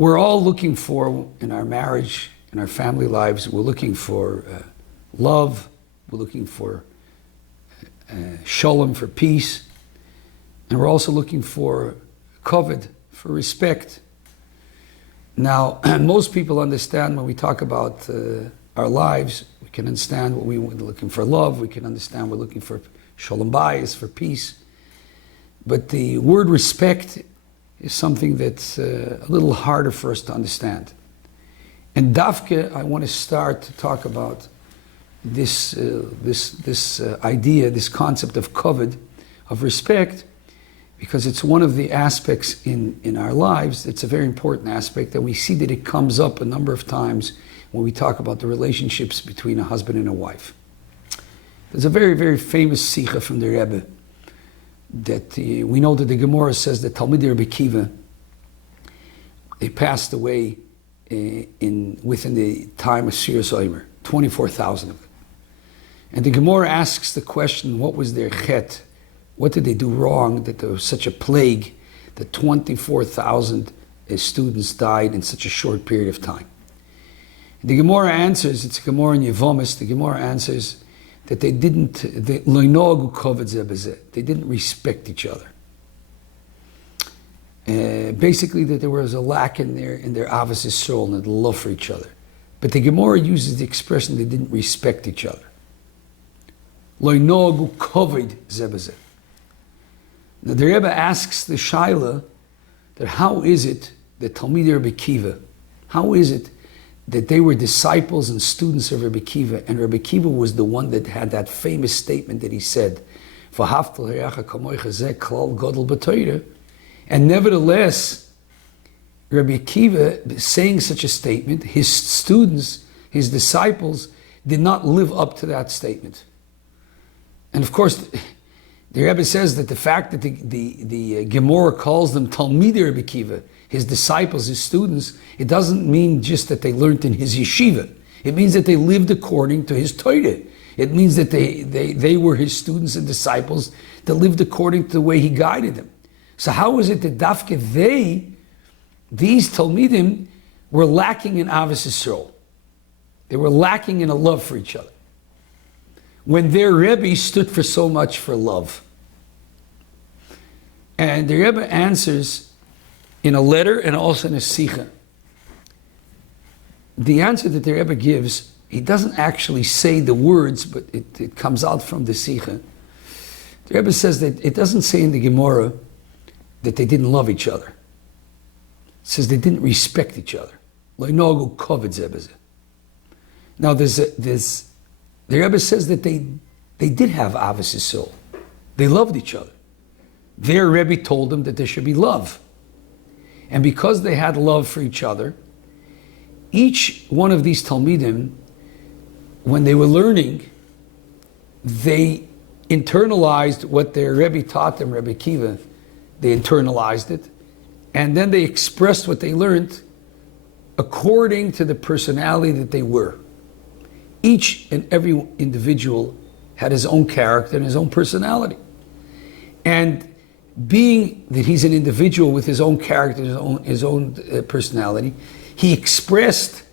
We're all looking for, in our marriage, in our family lives, we're looking for love, we're looking for Shalom, for peace, and we're also looking for kavod, for respect. Now, most people understand when we talk about our lives, we can understand what we're looking for love, we can understand we're looking for Shalom Bayis, for peace. But the word respect is something that's a little harder for us to understand. And Dafke, I want to start to talk about this idea, this concept of kavod, of respect, because it's one of the aspects in our lives. It's a very important aspect that we see that it comes up a number of times when we talk about the relationships between a husband and a wife. There's a very, very famous sikha from the Rebbe that we know that the Gemara says that Talmidei Rabbi Akiva, they passed away within the time of Siras Omer, 24,000 of them. And the Gemara asks the question, what was their chet? What did they do wrong that there was such a plague that 24,000 students died in such a short period of time? The Gemara answers, it's a Gemara in Yevomis, the Gemara answers that they didn't respect each other. Basically, that there was a lack in their Avos Yisrael and the love for each other. But the Gemara uses the expression they didn't respect each other. Now the Rebbe asks the Shaila that how is it that Talmidei Rabbi Akiva, how is it that they were disciples and students of Rabbi Akiva, and Rabbi Akiva was the one that had that famous statement that he said, and nevertheless, Rabbi Akiva, saying such a statement, his students, his disciples, did not live up to that statement. And of course, the Rebbe says that the fact that the Gemara calls them Talmidei Rabbi Akiva, his disciples, his students, it doesn't mean just that they learned in his yeshiva. It means that they lived according to his Torah. It means that they were his students and disciples that lived according to the way he guided them. So how is it that Dafke these Talmidim were lacking in Avos Yisrael? They were lacking in a love for each other, when their Rebbe stood for so much for love. And the Rebbe answers in a letter and also in a sikha. The answer that the Rebbe gives, he doesn't actually say the words, but it comes out from the sikha. The Rebbe says that it doesn't say in the Gemara that they didn't love each other. It says they didn't respect each other. Now the Rebbe says that they did have Avos Yisrael. They loved each other. Their Rebbe told them that there should be love. And because they had love for each other, each one of these Talmidim, when they were learning, they internalized what their Rebbe taught them, Rabbi Akiva. They internalized it. And then they expressed what they learned according to the personality that they were. Each and every individual had his own character and his own personality. And being that he's an individual with his own character, his own personality, he internalized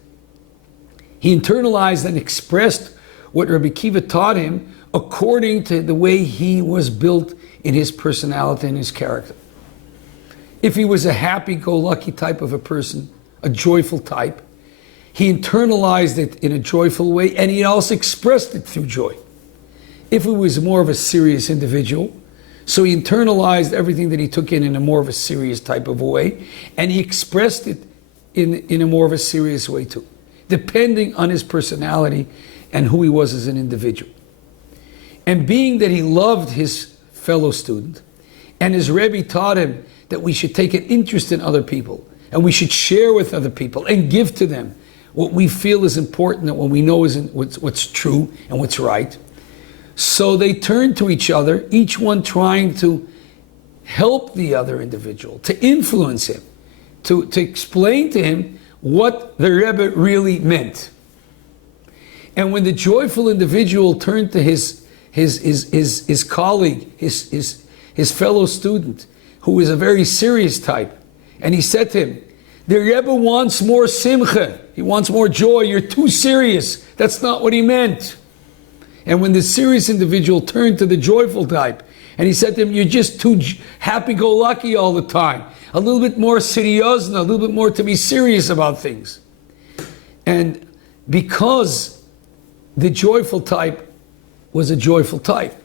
and expressed what Rabbi Akiva taught him according to the way he was built in his personality and his character. If he was a happy-go-lucky type of a person, a joyful type, he internalized it in a joyful way, and he also expressed it through joy. If he was more of a serious individual, so he internalized everything that he took in a more of a serious type of a way, and he expressed it in a more of a serious way too, depending on his personality and who he was as an individual. And being that he loved his fellow student, and his Rebbe taught him that we should take an interest in other people, and we should share with other people and give to them what we feel is important and what we know is what's true and what's right. So they turned to each other, each one trying to help the other individual, to influence him, to explain to him what the Rebbe really meant. And when the joyful individual turned to his colleague, his fellow student, who was a very serious type, and he said to him The Rebbe wants more simcha. He wants more joy. You're too serious. That's not what he meant. And when the serious individual turned to the joyful type, and he said to him, you're just too happy-go-lucky all the time. A little bit more serious, a little bit more to be serious about things. And because the joyful type was a joyful type,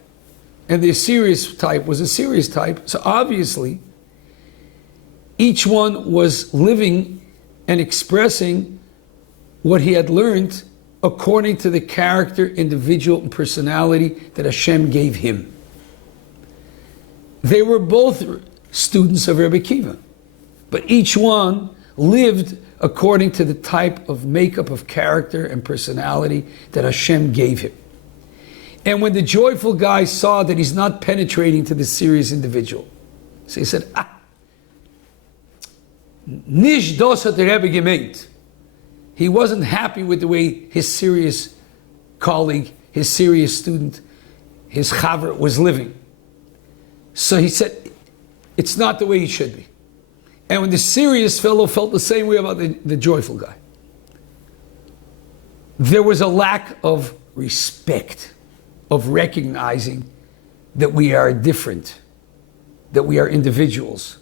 and the serious type was a serious type, so obviously, each one was living and expressing what he had learned according to the character, individual, and personality that Hashem gave him. They were both students of Rabbi Akiva, but each one lived according to the type of makeup of character and personality that Hashem gave him. And when the joyful guy saw that he's not penetrating to the serious individual, so he said, Nish das hat der Rebbe gemeint. He wasn't happy with the way his serious colleague, his serious student, his chaver was living. So he said, it's not the way he should be. And when the serious fellow felt the same way about the joyful guy, there was a lack of respect, of recognizing that we are different, that we are individuals,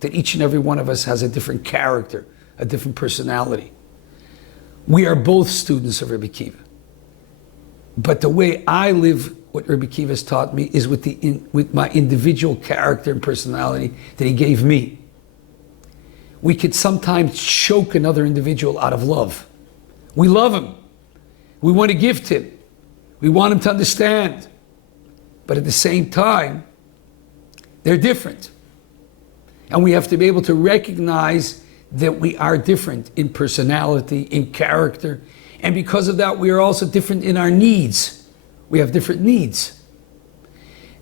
that each and every one of us has a different character, a different personality. We are both students of Rabbi Akiva. But the way I live what Rabbi Akiva has taught me is with my individual character and personality that he gave me. We could sometimes choke another individual out of love. We love him. We want to gift him. We want him to understand. But at the same time, they're different. And we have to be able to recognize that we are different in personality, in character, and because of that, we are also different in our needs. We have different needs.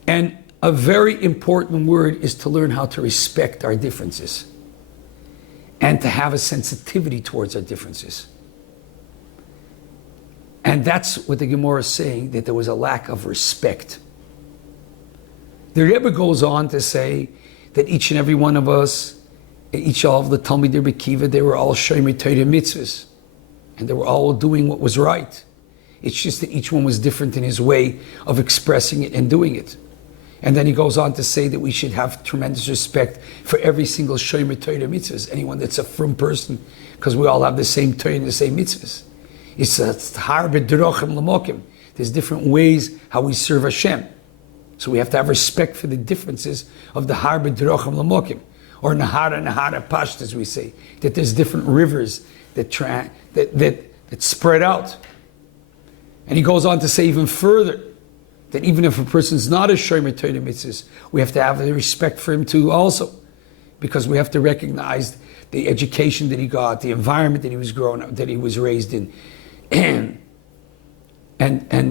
And a very important word is to learn how to respect our differences and to have a sensitivity towards our differences. And that's what the Gemara is saying, that there was a lack of respect. The Rebbe goes on to say that each and every one of us, each of the Talmidei Rabbi Akiva, they were all Shomer Torah mitzvahs. And they were all doing what was right. It's just that each one was different in his way of expressing it and doing it. And then he goes on to say that we should have tremendous respect for every single Shomer Torah mitzvahs, anyone that's a frum person, because we all have the same Torah and the same mitzvahs. It's harbe drochem lamokim. There's different ways how we serve Hashem. So we have to have respect for the differences of the harbe drochem lamokim, or nahara pasht, as we say, that there's different rivers that spread out. And he goes on to say even further that even if a person's not a Shomer Torah mitzvahs, we have to have the respect for him too also, because we have to recognize the education that he got, the environment that he was growing up, that he was raised in, and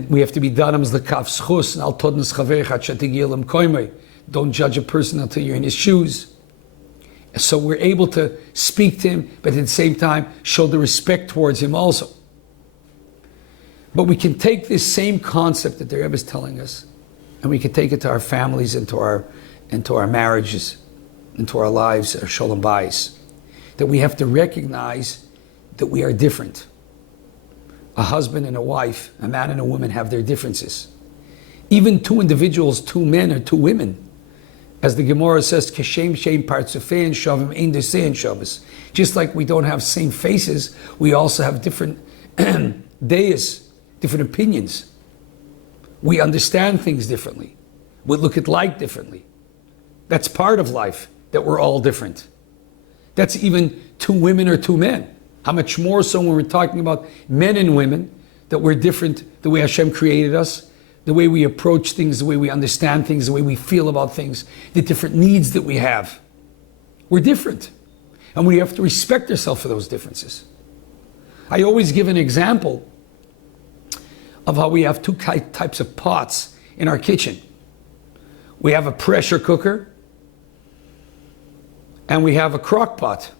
we have to be danams lekaf schus and al todnes chavecha chatigilem koimei. Don't judge a person until you're in his shoes. So we're able to speak to him, but at the same time show the respect towards him also. But we can take this same concept that the Rebbe is telling us, and we can take it to our families, into our marriages, into our lives, our Shalom Bayis. That we have to recognize that we are different. A husband and a wife, a man and a woman have their differences. Even two individuals, two men or two women, as the Gemara says, Keshem Shem Partzufein Shavim Ein Desein Shabbos. Just like we don't have same faces, we also have different days, different opinions. We understand things differently. We look at light differently. That's part of life, that we're all different. That's even two women or two men. How much more so when we're talking about men and women, that we're different the way Hashem created us, the way we approach things, the way we understand things, the way we feel about things, the different needs that we have. We're different. And we have to respect ourselves for those differences. I always give an example of how we have two types of pots in our kitchen. We have a pressure cooker and we have a crock pot.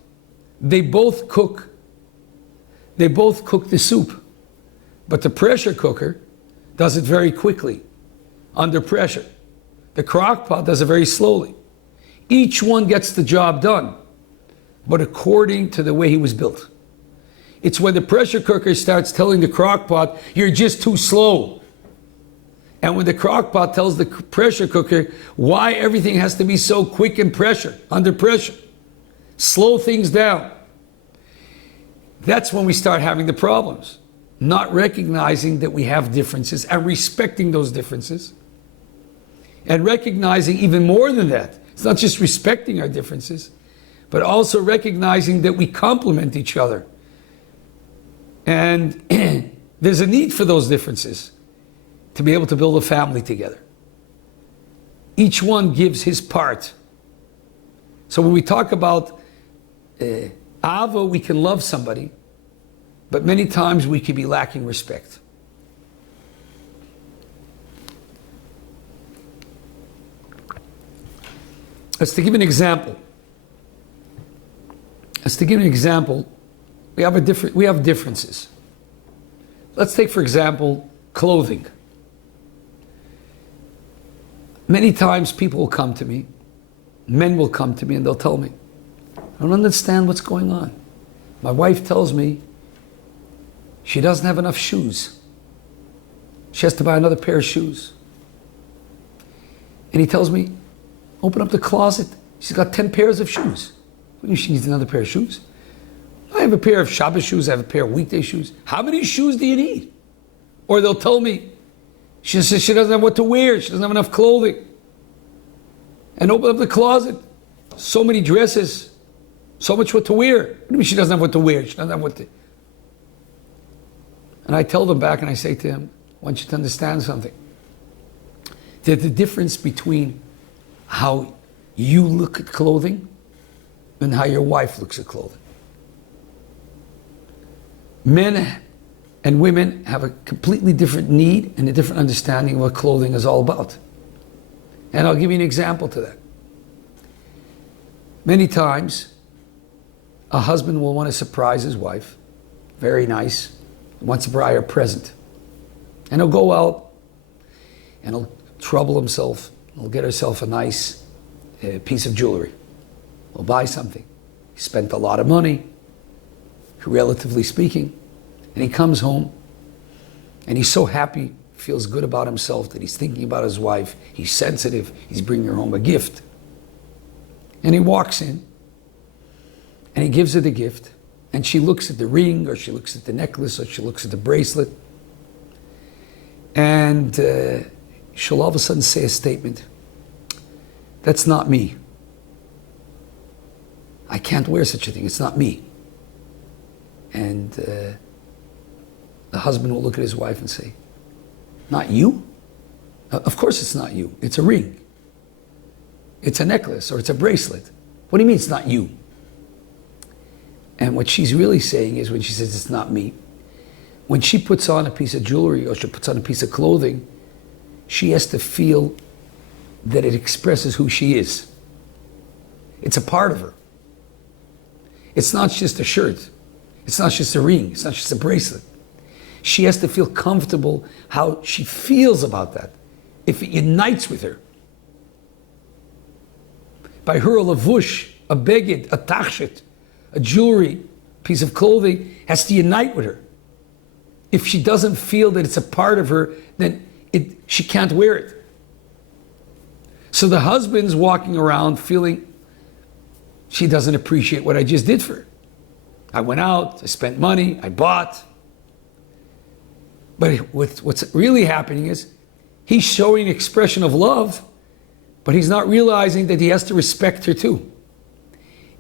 They both cook the soup, but the pressure cooker does it very quickly, under pressure. The crock pot does it very slowly. Each one gets the job done, but according to the way he was built. It's when the pressure cooker starts telling the crock pot, you're just too slow. And when the crock pot tells the pressure cooker why everything has to be so quick and under pressure, slow things down. That's when we start having the problems. Not recognizing that we have differences and respecting those differences. And recognizing even more than that. It's not just respecting our differences, but also recognizing that we complement each other. And there's a need for those differences to be able to build a family together. Each one gives his part. So when we talk about Ava, we can love somebody, but many times we can be lacking respect. Let's to give an example. We have differences. Let's take, for example, clothing. Many times people will come to me, men will come to me, and they'll tell me, I don't understand what's going on. My wife tells me she doesn't have enough shoes. She has to buy another pair of shoes. And he tells me, open up the closet. She's got 10 pairs of shoes. What do you mean she needs another pair of shoes? I have a pair of Shabbos shoes. I have a pair of weekday shoes. How many shoes do you need? Or they'll tell me, she says she doesn't have what to wear. She doesn't have enough clothing. And open up the closet. So many dresses. So much what to wear. What do you mean she doesn't have what to wear? She doesn't have what to... And I tell them back and I say to him, I want you to understand something. There's the difference between how you look at clothing and how your wife looks at clothing. Men and women have a completely different need and a different understanding of what clothing is all about. And I'll give you an example to that. Many times, a husband will want to surprise his wife. Very nice. He wants to buy her a present. And he'll go out and he'll trouble himself. He'll get herself a nice piece of jewelry. He'll buy something. He spent a lot of money, relatively speaking. And he comes home and he's so happy, feels good about himself, that he's thinking about his wife. He's sensitive. He's bringing her home a gift. And he walks in and he gives her the gift. And she looks at the ring, or she looks at the necklace, or she looks at the bracelet. And she'll all of a sudden say a statement. That's not me. I can't wear such a thing. It's not me. And the husband will look at his wife and say, not you? Of course it's not you. It's a ring. It's a necklace, or it's a bracelet. What do you mean it's not you? And what she's really saying is, when she says it's not me, when she puts on a piece of jewelry or she puts on a piece of clothing, she has to feel that it expresses who she is. It's a part of her. It's not just a shirt. It's not just a ring. It's not just a bracelet. She has to feel comfortable how she feels about that. If it unites with her. By her, a lavush, a beged, a tachshit, a jewelry, piece of clothing has to unite with her. If she doesn't feel that it's a part of her, then she can't wear it. So the husband's walking around feeling she doesn't appreciate what I just did for her. I went out, I spent money, I bought. But what's really happening is he's showing expression of love, but he's not realizing that he has to respect her too.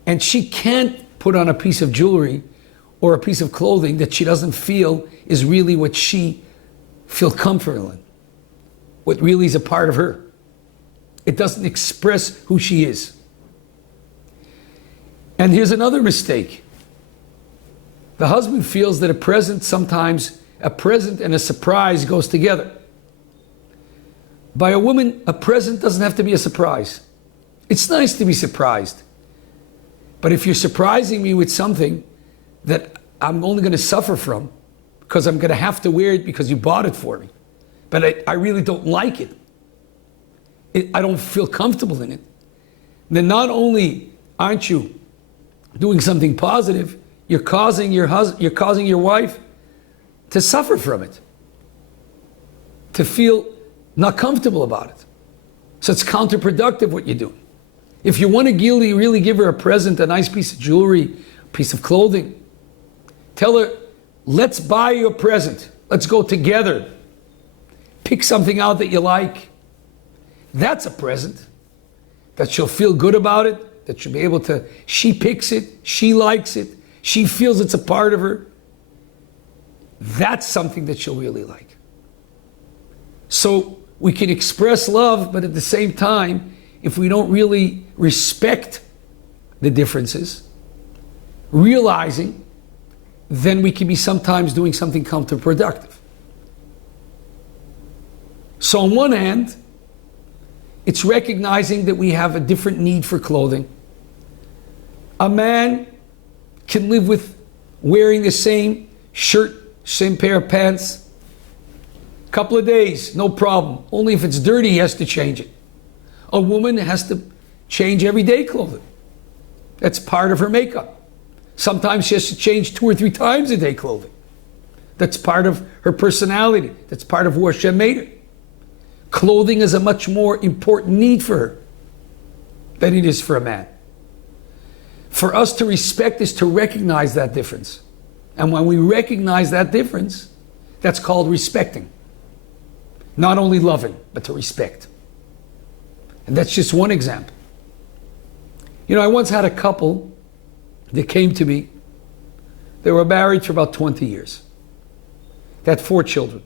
And she can't put on a piece of jewelry or a piece of clothing that she doesn't feel is really what she feels comfortable in, what really is a part of her. It doesn't express who she is. And here's another mistake. The husband feels that sometimes a present and a surprise goes together. By a woman, a present doesn't have to be a surprise. It's nice to be surprised. But if you're surprising me with something that I'm only going to suffer from, because I'm going to have to wear it because you bought it for me, but I really don't like it, I don't feel comfortable in it, then not only aren't you doing something positive, you're causing your wife to suffer from it, to feel not comfortable about it. So it's counterproductive what you're doing. If you want to really give her a present, a nice piece of jewelry, a piece of clothing, tell her, let's buy you a present. Let's go together. Pick something out that you like. That's a present. That she'll feel good about it. That she'll be able to, she picks it. She likes it. She feels it's a part of her. That's something that she'll really like. So we can express love, but at the same time, if we don't really respect the differences, realizing, then we can be sometimes doing something counterproductive. So on one hand, it's recognizing that we have a different need for clothing. A man can live with wearing the same shirt, same pair of pants, a couple of days, no problem. Only if it's dirty, he has to change it. A woman has to change everyday clothing. That's part of her makeup. Sometimes she has to change 2 or 3 times a day clothing. That's part of her personality. That's part of who Hashem made her. Clothing is a much more important need for her than it is for a man. For us to respect is to recognize that difference. And when we recognize that difference, that's called respecting. Not only loving, but to respect. And that's just one example. You know, I once had a couple that came to me. They were married for about 20 years. They had 4 children.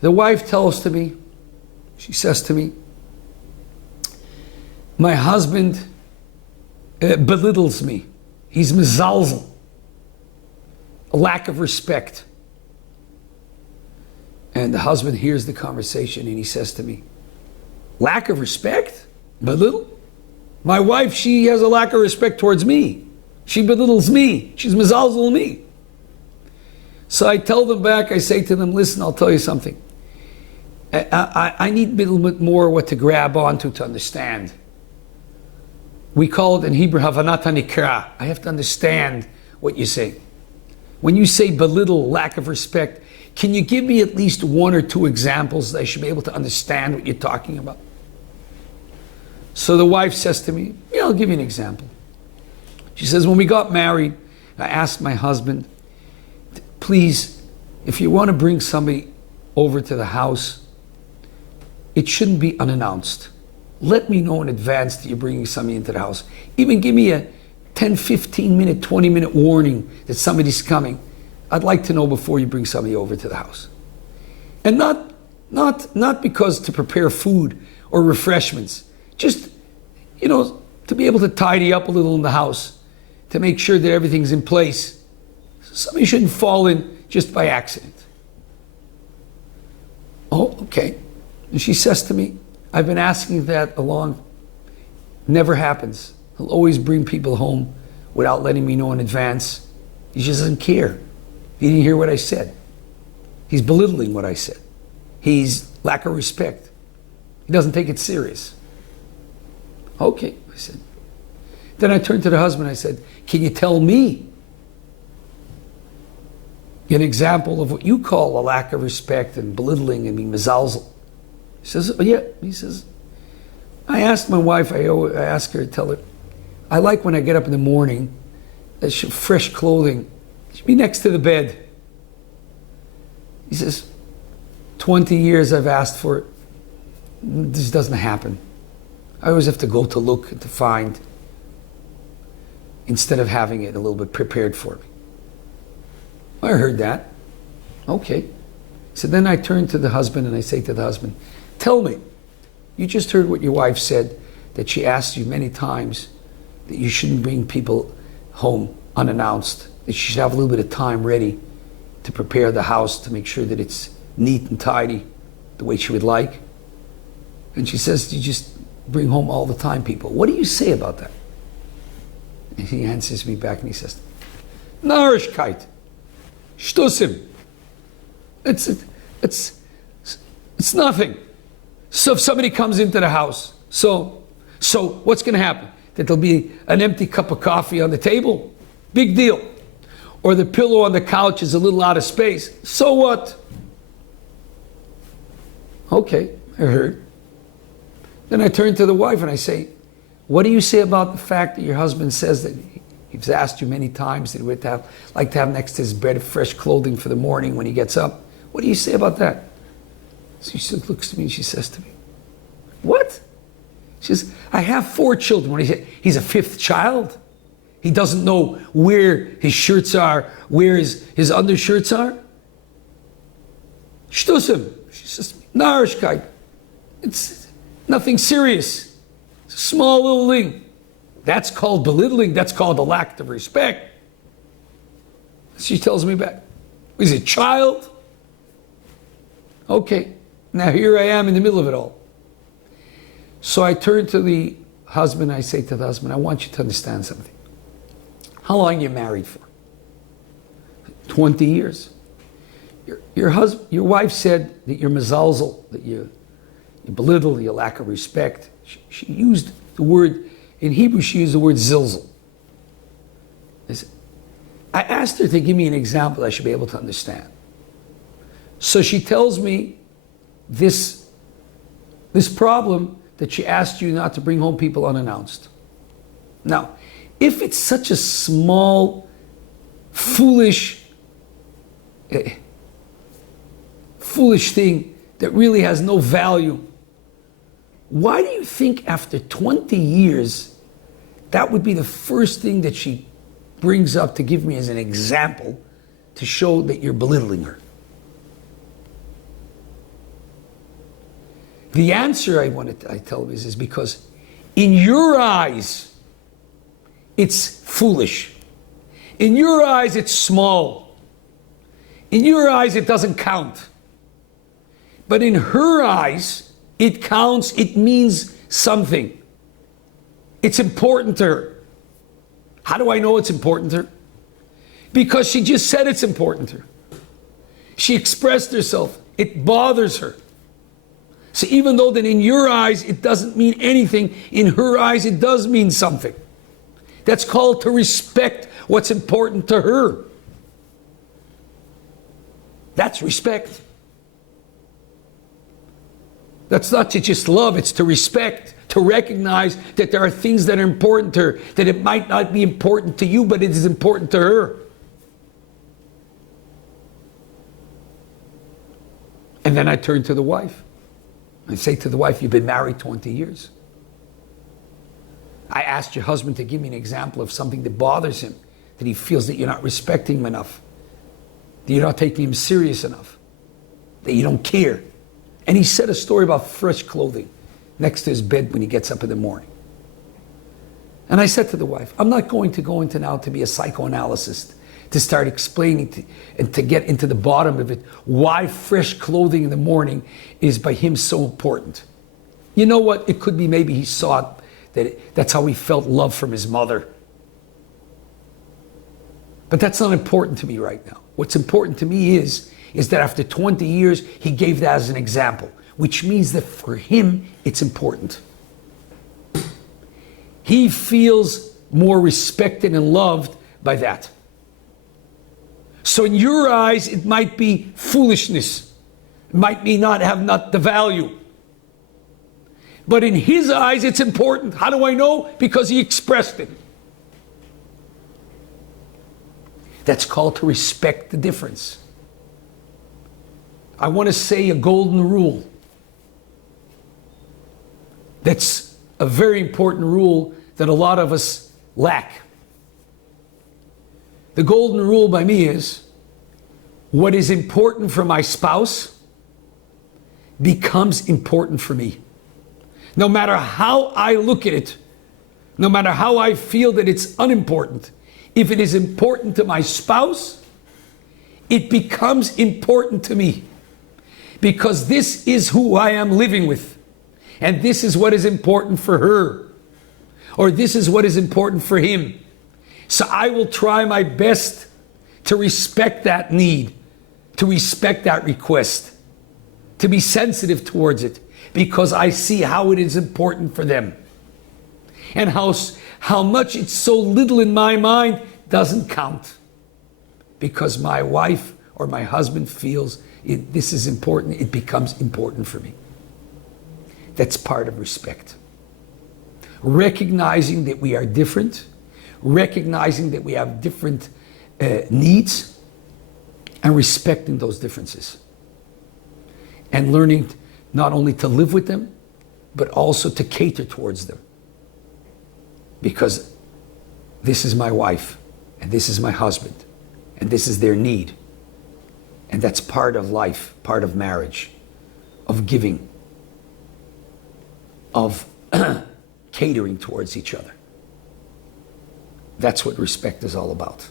The wife tells to me, she says to me, my husband belittles me. He's mezalzel. A lack of respect. And the husband hears the conversation and he says to me, lack of respect? Belittle? My wife, she has a lack of respect towards me. She belittles me. She's mezalzel me. So I tell them back, I say to them, listen, I'll tell you something. I need a little bit more what to grab onto to understand. We call it in Hebrew, Havanat HaNikra. I have to understand what you say. When you say belittle, lack of respect, can you give me at least 1 or 2 examples that I should be able to understand what you're talking about? So the wife says to me, yeah, I'll give you an example. She says, when we got married, I asked my husband, please, if you want to bring somebody over to the house, it shouldn't be unannounced. Let me know in advance that you're bringing somebody into the house. Even give me a 10, 15 minute, 20 minute warning that somebody's coming. I'd like to know before you bring somebody over to the house. And not because to prepare food or refreshments. Just, you know, to be able to tidy up a little in the house, to make sure that everything's in place. Somebody shouldn't fall in just by accident. Oh, okay. And she says to me, I've been asking that along. Never happens. He'll always bring people home without letting me know in advance. He just doesn't care. He didn't hear what I said. He's belittling what I said. He's lack of respect. He doesn't take it serious. Okay, I said. Then I turned to the husband, I said, can you tell me an example of what you call a lack of respect and belittling and being mezalzel? He says, oh yeah. He says, I asked my wife, I ask her to tell her, I like when I get up in the morning, fresh clothing, should be next to the bed. He says, 20 years I've asked for it. This doesn't happen. I always have to go to look and to find instead of having it a little bit prepared for me. I heard that. Okay. So then I turn to the husband and I say to the husband, tell me, you just heard what your wife said, that she asked you many times that you shouldn't bring people home unannounced, that she should have a little bit of time ready to prepare the house to make sure that it's neat and tidy the way she would like. And she says, you just bring home all the time people. What do you say about that? And he answers me back and he says, Narishkeit, shtusim. It's nothing. So if somebody comes into the house, so what's going to happen? that there'll be an empty cup of coffee on the table. Big deal. Or the pillow on the couch is a little out of space. So what? Okay, I heard. Then I turn to the wife and I say, what do you say about the fact that your husband says that he's asked you many times that he would like to have next to his bed fresh clothing for the morning when he gets up? What do you say about that? So she looks to me and she says to me, what? She says, I have 4 children. What, he's a 5th child? He doesn't know where his shirts are, where his undershirts are? Shtusim. She says, Narishkeit. It's nothing serious. It's a small little thing. That's called belittling. That's called a lack of respect. She tells me back, is it child? Okay, now here I am in the middle of it all. So I turn to the husband, I say to the husband, I want you to understand something. How long are you married for? 20 years. Your wife said that you're mezalzel, that you belittle, you lack of respect. She used the word, in Hebrew she used the word zilzel. I asked her to give me an example I should be able to understand. So she tells me this problem that she asked you not to bring home people unannounced. Now, if it's such a small, foolish thing that really has no value, why do you think after 20 years that would be the first thing that she brings up to give me as an example to show that you're belittling her? The answer I tell him is because in your eyes, it's foolish. In your eyes, it's small. In your eyes, it doesn't count. But in her eyes, it counts, it means something. It's important to her. How do I know it's important to her? Because she just said it's important to her. She expressed herself. It bothers her. So even though that in your eyes it doesn't mean anything, in her eyes it does mean something. That's called to respect what's important to her. That's respect. That's not to just love, it's to respect, to recognize that there are things that are important to her, that it might not be important to you, but it is important to her. And then I turn to the wife. I say to the wife, you've been married 20 years. I asked your husband to give me an example of something that bothers him, that he feels that you're not respecting him enough, that you're not taking him serious enough, that you don't care. And he said a story about fresh clothing next to his bed when he gets up in the morning. And I said to the wife, I'm not going to go into now to be a psychoanalyst, to start explaining and to get into the bottom of it, why fresh clothing in the morning is by him so important. You know what? It could be maybe he saw it, that's how he felt love from his mother. But that's not important to me right now. What's important to me is that after 20 years, he gave that as an example, which means that for him, it's important. He feels more respected and loved by that. So in your eyes, it might be foolishness. It might be not the value. But in his eyes, it's important. How do I know? Because he expressed it. That's called to respect the difference. I want to say a golden rule. That's a very important rule that a lot of us lack. The golden rule by me is, what is important for my spouse becomes important for me. No matter how I look at it, no matter how I feel that it's unimportant, if it is important to my spouse, it becomes important to me. Because this is who I am living with. And this is what is important for her. Or this is what is important for him. So I will try my best to respect that need, to respect that request, to be sensitive towards it, because I see how it is important for them. And how How much it's so little in my mind doesn't count. Because my wife or my husband feels this is important, it becomes important for me. That's part of respect. Recognizing that we are different, recognizing that we have different needs, and respecting those differences. And learning not only to live with them, but also to cater towards them. Because this is my wife, and this is my husband, and this is their need. And that's part of life, part of marriage, of giving, of catering towards each other. That's what respect is all about.